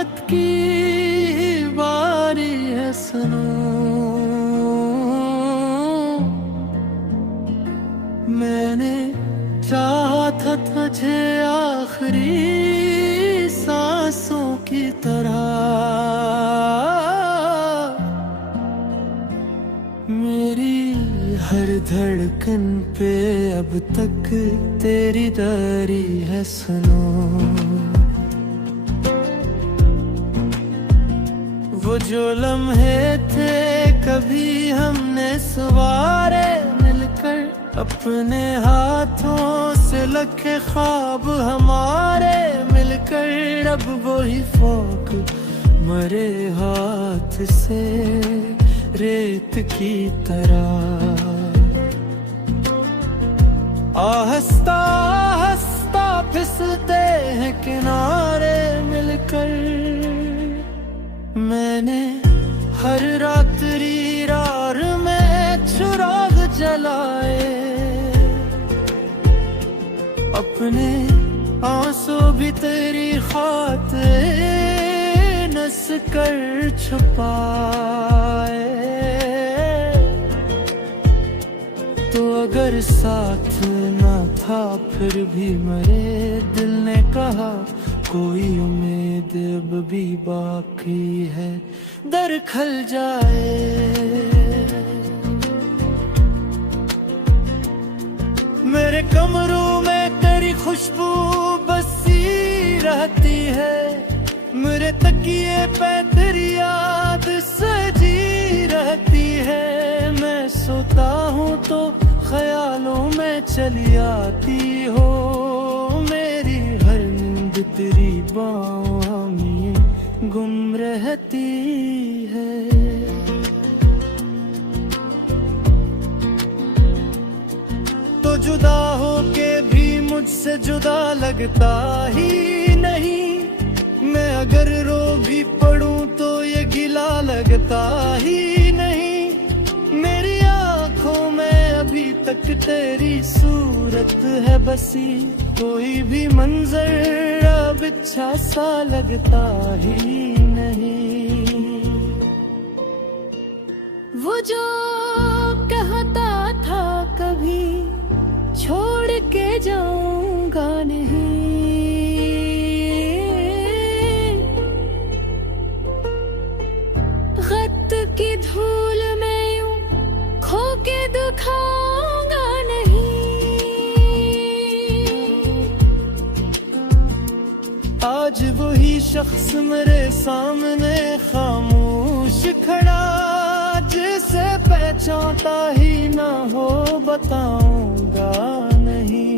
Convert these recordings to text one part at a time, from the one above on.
चाहत की बारी है सनम, मैंने चाहा था तुझे आखिरी सांसों की तरह, मेरी हर धड़कन पे अब तक तेरी दारी है सुनो। वो जो लम्हे थे कभी हमने सवारे मिलकर, अपने हाथों से लखे ख्वाब हमारे मिलकर, अब वही फौक मरे हाथ से रेत की तरह, आहिस्ता आहिस्ता फिसलते हैं किनारे मिलकर, मैंने हर रात्रि रार में चिराग जलाए, अपने आंसू भी तेरी खातिर नस कर छुपाए, तो अगर साथ ना था फिर भी मरे, दिल ने कहा कोई उम्मीद अब भी बाकी है, दर खल जाए। मेरे कमरों में तेरी खुशबू बसी रहती है, मेरे तकिए पे तेरी याद सजी रहती है, मैं सोता हूँ तो ख्यालों में चली आती हो, मेरी हर नींद तेरी बाहों में गुम रहती है। तो जुदा होके भी मुझसे जुदा लगता ही नहीं, मैं अगर रो भी पड़ूं तो ये गिला लगता ही नहीं, मेरी आंखों में अभी तक तेरी सूरत है बसी, कोई भी मंजर अब अच्छा सा लगता ही नहीं। वो जो कहता था कभी छोड़ के जाऊंगा नहीं, खत की धूल में यूं खो के दुखाऊंगा नहीं, आज वही शख्स मेरे सामने खामोश खड़ा, जिसे पहचानता ही ना हो बताऊंगा नहीं।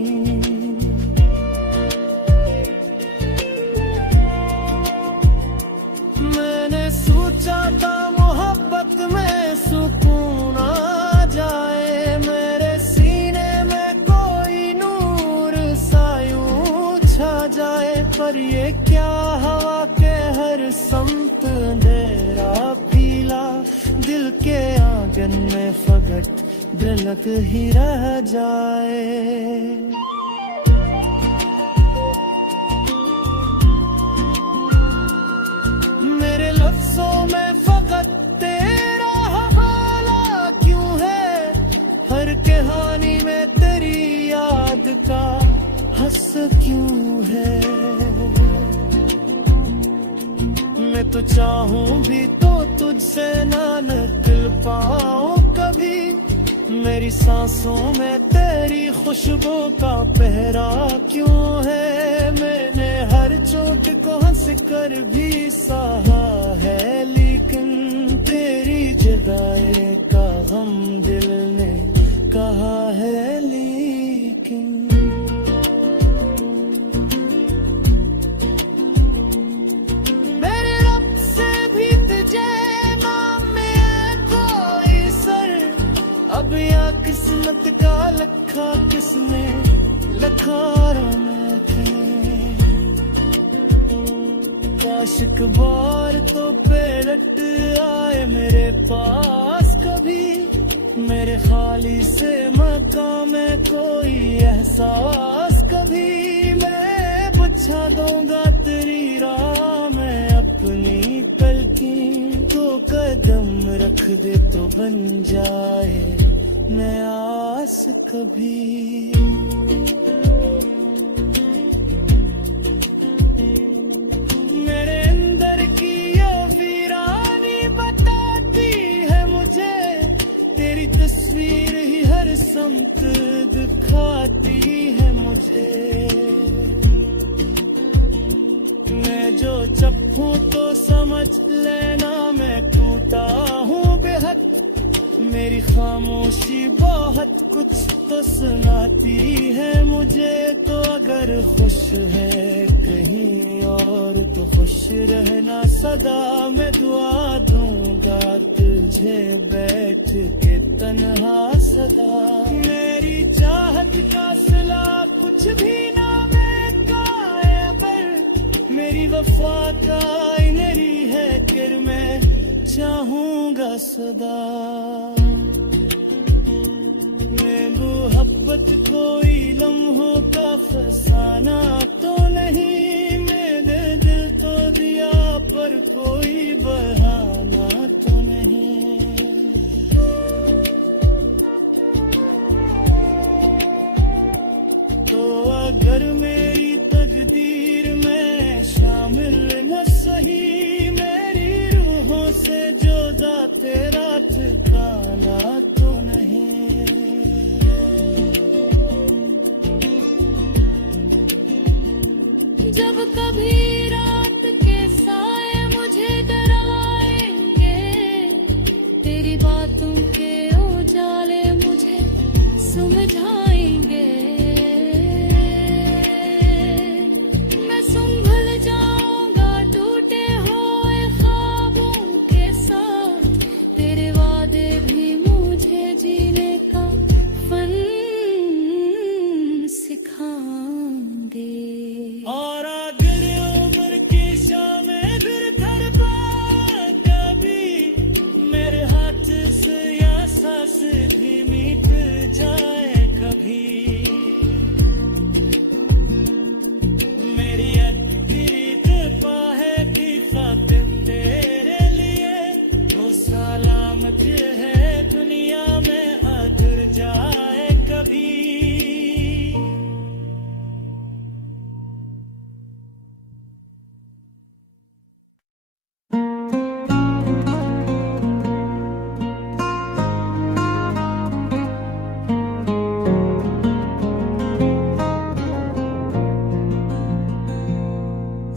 मैंने सोचा था मोहब्बत में सुकून आ जाए, मेरे सीने में कोई नूर सा यूं छा जाए, पर ये क्या हवा के हर समत अंधेरा पीला, दिल के आंगन में फगट ढलक ही रह जाए। मेरे लफ्जों में फगट तेरा हवाला क्यों है, हर कहानी में तेरी याद का हंस क्यों है, मैं तो चाहूं भी तो तुझसे ना निकल पाऊं कभी, मेरी सांसों में तेरी खुशबू का पहरा क्यों है, मैंने हर चोट को हंस कर भी सहा है, लेकिन तेरी जुदाई का गम दिल ने कहा है लेकिन। अब या किस्मत का लखा किसने लखारा मैं थे, आशिक बार तो पेलट आए मेरे पास कभी, मेरे खाली से मकाम में कोई एहसास कभी, मैं बिछा दूंगा तेरी राह में कदम रख दे तो बन जाए नया आस कभी। मेरे अंदर की ये वीरानी बताती है मुझे, तेरी तस्वीर ही हर समत दिखाती है मुझे। मैं जो चप्पू तो समझ लेना मैं टूटा हूँ बेहद, मेरी खामोशी बहुत कुछ तो सुनाती है मुझे। तो अगर खुश है कहीं और तो खुश रहना सदा, मैं दुआ दूंगा तुझे बैठ के तन्हा सदा। मेरी चाहत का सिला कुछ भी ना मेरी वफा का इनरी है कि मैं चाहूंगा सदा। मैं मोहब्बत कोई लम्हों का फसाना तो नहीं, मेरे दिल तो दिया पर कोई बहाना तो नहीं। तो अगर मेरी तकदीर में शामिल न सही, मेरी रूहों से जुदा तेरा ठिकाना तो नहीं। जब कभी रात के साए मुझे डराएंगे, तेरी बातों के उजाले मुझे समझाएंगे। और अगर उम्र की शाम फिर थर पाए कभी, मेरे हाथ से या सांस भी मिट जाए कभी, मेरी अतीत पाहे की खातिर तेरे लिए, वो सलामत है दुनिया में अधर जाए कभी।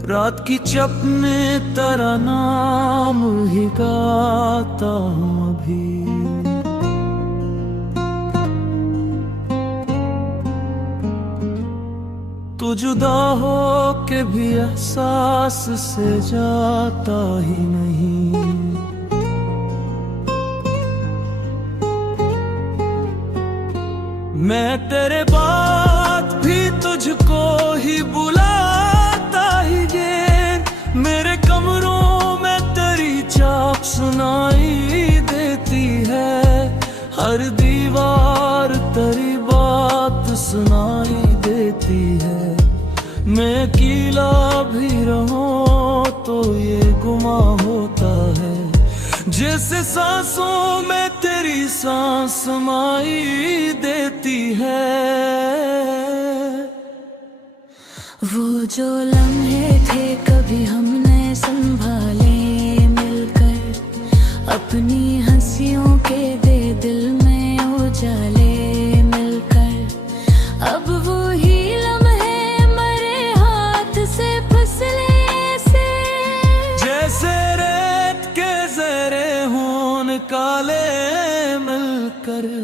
रात की चप में तेरा नाम ही गाता हूँ अभी, तू जुदा हो के भी एहसास से जाता ही नहीं। मैं तेरे बाद भी तुझको ही बुलाता ही ये, मेरे कमरों में तेरी चाप सुनाई देती है, हर दीवार तेरी बात सुनाई देती है। मैं अकेला भी रहूं तो ये गुमा होता है, जैसे सांसों में तेरी सांस समाई देती है। वो जो लम्हे थे कभी हमने संभाले मिलकर, अपनी हंसियों के दे दिल में उजाले मिलकर। अब वो ही लम्हे मरे हाथ से फसले से, जैसे रेत के जरे हों निकाले मिलकर।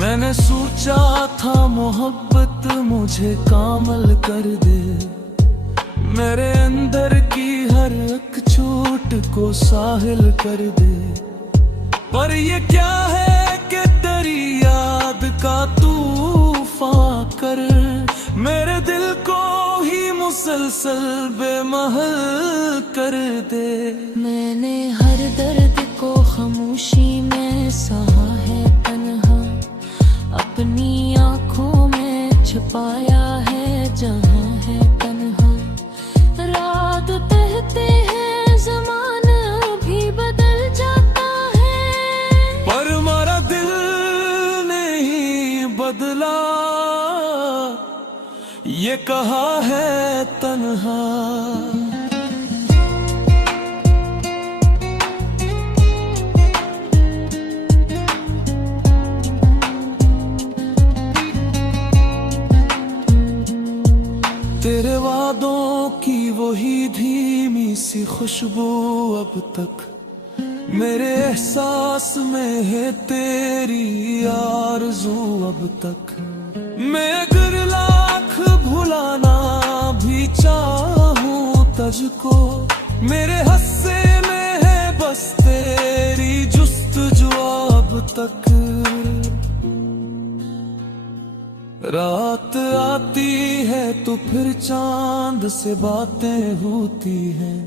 मैंने सोचा था मोहब्बत मुझे कामल कर दे, मेरे अंदर की हर एक छूट को साहिल कर दे। पर ये क्या है कि तेरी याद का तूफान कर, मेरे दिल को ही मुसलसल बेमहल कर दे। मैंने हर दर्द को खामोशी में सहा है। पाया है जहाँ है तन्हा। रात कहते हैं ज़माना भी बदल जाता है, पर हमारा दिल नहीं बदला, ये कहा है तन्हा। तेरे वादों की वही धीमी सी खुशबू अब तक मेरे एहसास में है, तेरी आरज़ू अब तक। मैं अगर लाख भुलाना भी चाहूं तुझको, मेरे हस्से में है बस तेरी जुस्तजू अब तक। रात आती है तो फिर चांद से बातें होती हैं,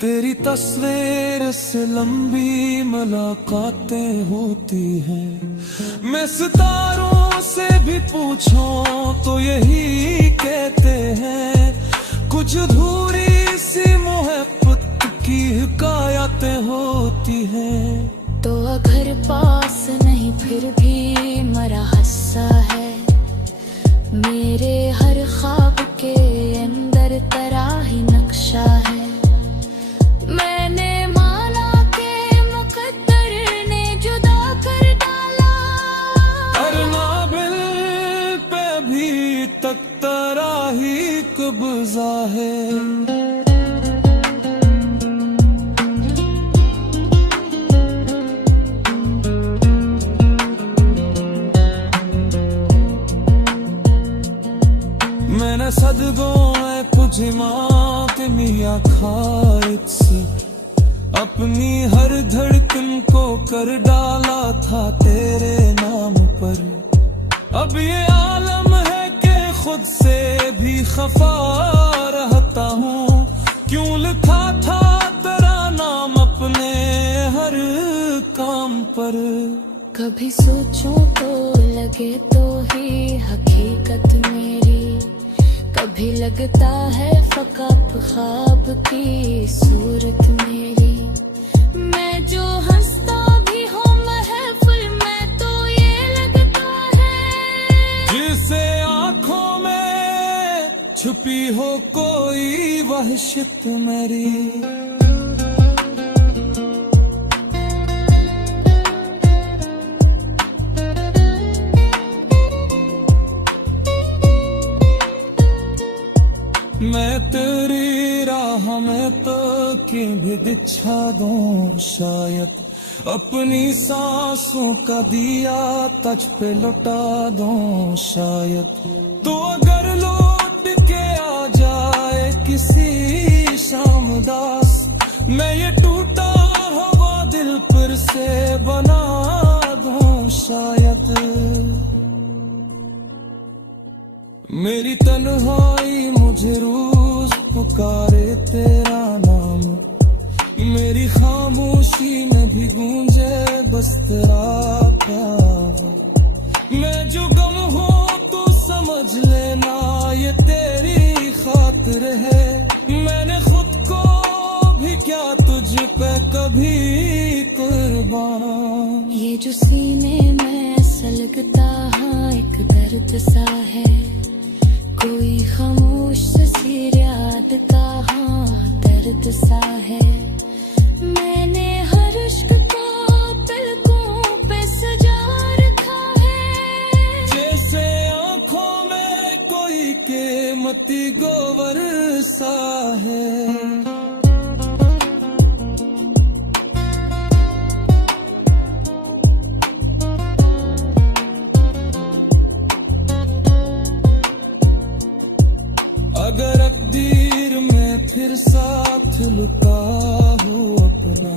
तेरी तस्वीर से लंबी मुलाकातें होती हैं। मैं सितारों से भी पूछूं तो यही कहते हैं, कुछ अधूरी सी मोहब्बत की हिकायतें होती हैं। तो अगर पास नहीं फिर भी मरा हस्सा है, मेरे हर ख्वाब के अंदर तेरा ही नक्शा है। मैंने माना कि मुकद्दर ने जुदा कर डाला, अरनाबिल पे अभी तक तेरा ही कब्जा है। मैंने सदगों में तुझे मात मिया खाइत से, अपनी हर धड़कन को कर डाला था तेरे नाम पर। अब ये आलम है कि खुद से भी खफा रहता हूँ, क्यों लिखा था तेरा नाम अपने हर काम पर। कभी सोचूं तो लगे तो ही हकीकत मेरी, कभी लगता है फकत ख्वाब की सूरत मेरी। मैं जो हंसता भी हूँ महफिल में तो ये लगता है, जिसे आँखों में छुपी हो कोई वहशत मेरी। मैं तेरी राह में तो कि भी बिछा दूं शायद, अपनी सांसों का दिया तुझ पे लौटा दूं शायद। तो अगर लौट के आ जाए किसी शाम दास, मैं ये टूटा हुआ दिल फिर से बना दूं शायद। मेरी तन्हाई मुझे रोज पुकारे तेरा नाम, मेरी खामोशी में भी गूंजे बस तेरा प्यार। मैं जो गम हूँ तो समझ लेना ये तेरी खातिर है, मैंने खुद को भी क्या तुझ पे कभी कुर्बान। ये जो सीने में ऐसा लगता हाँ एक दर्द सा है, कोई खामोश सी याद का हाँ दर्द सा है। मैंने हर इश्क को पलकों पे सजा रखा है, जैसे आँखों में कोई कीमती गोबर सा है। अगर तकदीर में फिर साथ लुका हूँ अपना,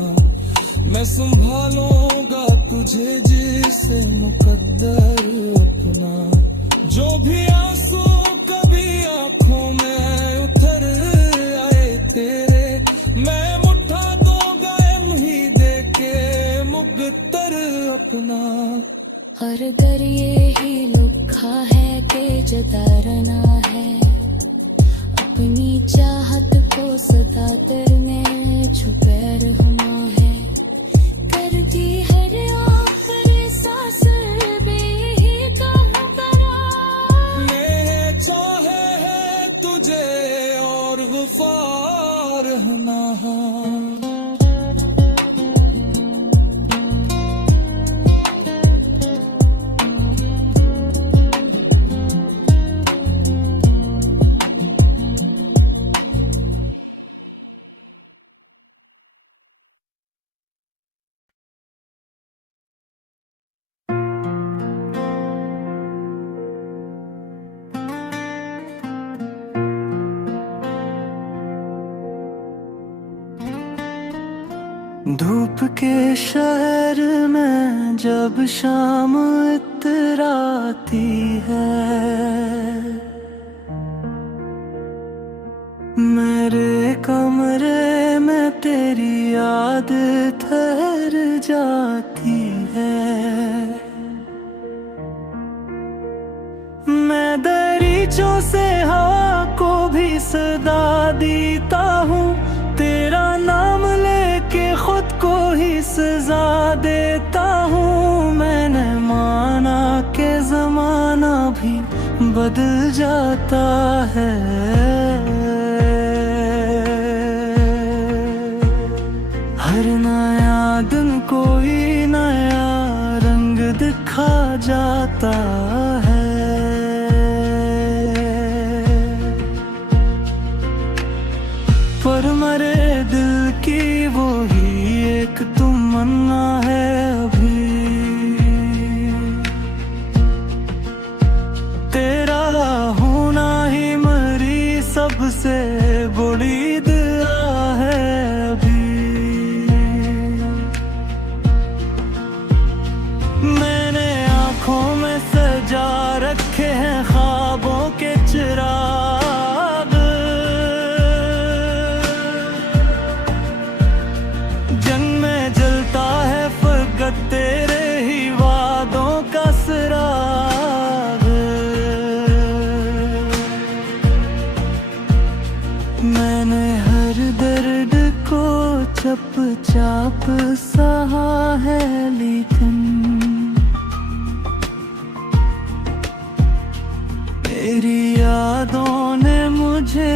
मैं संभालूंगा तुझे जिसे मुकद्दर अपना। जो भी आंसू कभी आंखों में उतर आए तेरे, मैं मुठा दूंगा ही दे के मुकद्दर अपना। और अगर ये ही लिखा है कि जदारना है, अपनी चाहत को सदा करने छुपे रहना है। करती हर आखिरी सांस में ही कहूँ करा, मेरे चाहे है तुझे और गुफार रहना है। धूप के शहर में जब शाम इतराती है, मेरे कमरे में तेरी याद ठहर जाती है। मैं दरीचों से हवा को भी सदा देता हूँ, तेरा नाम लेके खुद को ही सजा देता हूँ। मैंने माना कि जमाना भी बदल जाता है, हर नया दिन कोई नया रंग दिखा जाता है। पर मेरे दिल की वो ही एक तमन्ना है अभी, तेरा होना ही मेरी सबसे बड़ी दुआ है अभी। मैंने आँखों में सजा रखे हैं ख्वाबों के चिराग, जंग में जलता है फकत तेरे ही वादों का सिराग। मैंने हर दर्द को चुपचाप सहा है, लेकिन मेरी यादों ने मुझे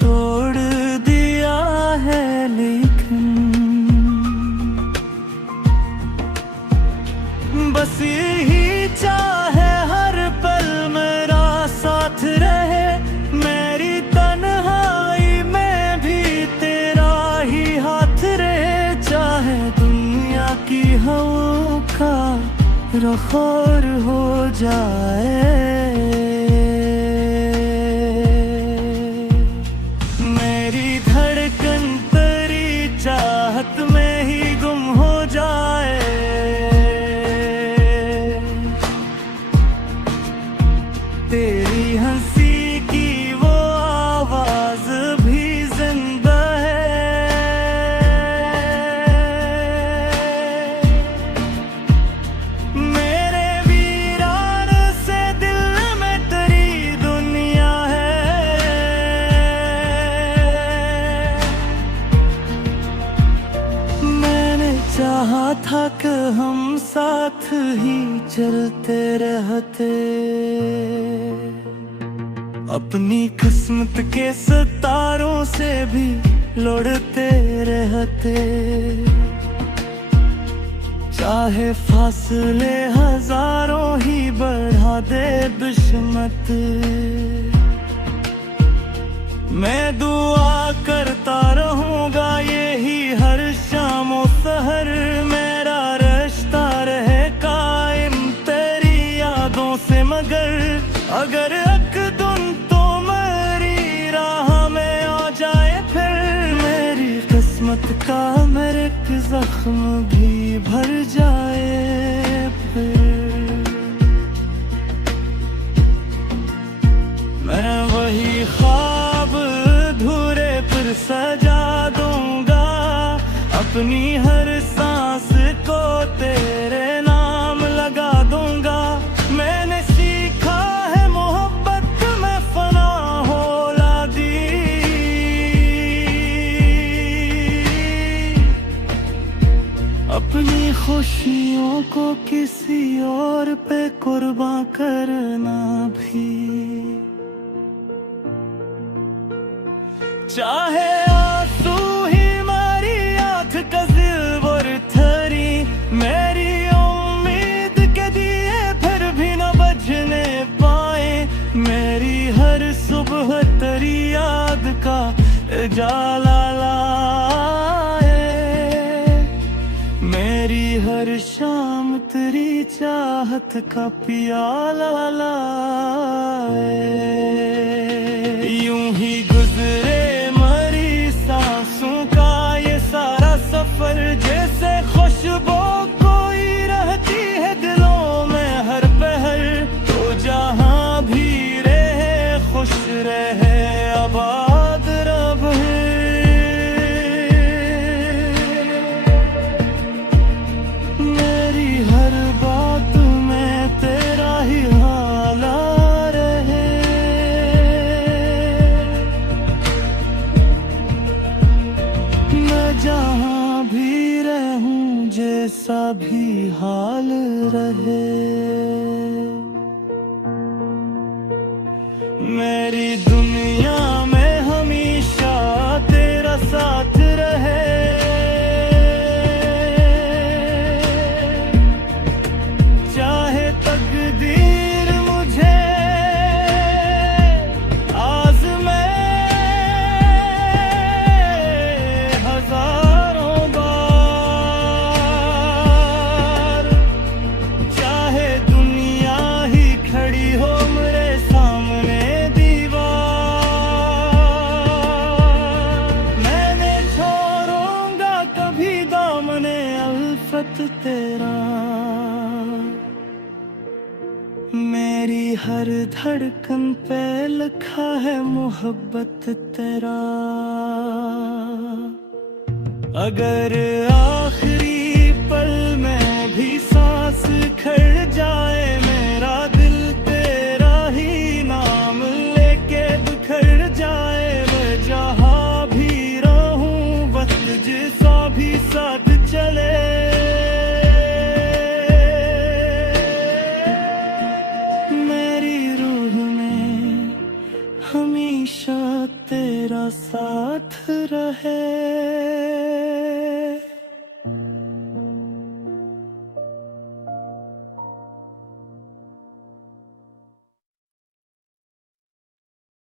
तोड़ दिया है। लेकिन बस यही चाहे हर पल मेरा साथ रहे, मेरी तन्हाई में भी तेरा ही हाथ रहे। चाहे दुनिया की हवा का रखौर हो जाए, मेरी धड़कन तेरी चाहत में ही गुम हो जाए। तेरी हंसी की वो आवाज भी जिंदा है, मेरे वीरान से दिल में तेरी दुनिया है। मैंने चाहा था कि हम साथ ही चलते रहते, अपनी किस्मत के सितारों से भी लड़ते रहते। चाहे फासले हजारों ही बढ़ा दे दुश्मत, मैं दुआ करता रहूंगा यही हर शाम और सहर। मेरा रिश्ता रहे कायम तेरी यादों से, मगर अगर अकदुन तो मेरी राह में आ जाए फिर, मेरी किस्मत का मेरे जख्म भी भर जाए फिर। मैं वही ख्वाब धूरे पर सजा दूंगा, अपनी हर सांस को तेरे नाम लगा लगा दूंगा। मैंने सीखा है मोहब्बत में फना हो दी। अपनी खुशियों को किसी और पे कुर्बान करना भी, चाहे आंसू ही मेरी आंख का सिल्वर थरी, मेरी उम्मीद के दिए फिर भी न बजने पाए। मेरी हर सुबह तेरी याद का उजाला लाए, मेरी हर शाम तेरी चाहत का प्याला लाए। यूं ही गुजरे सफर जैसे खुशबू कोई रहती है दिलों में हर पहर। तो जहां भी रहे खुश रहे आबाद रहे। मेरी हर बात में तेरा ही हाला रहे। मैं जहां भी रहूं जैसा भी हाल रहे। मेरी दुनिया में हमेशा तेरा साथ रहे। चाहे तकदीर मुझे आज़मे हजारों बार, चाहे दुनिया ही खड़ी हो मेरे सामने दीवार। मैंने छोड़ूंगा कभी दामने अल्फत तेरा। मेरी हर धड़कन पे लिखा है मोहब्बत तेरा। अगर आखिरी पल में भी सांस खड़ जाए, मेरा दिल तेरा ही नाम लेके बिखर जाए। मैं जहां भी रहूं वक्त जैसा भी साथ चले। मेरी रूह में हमेशा तेरा साथ रहे।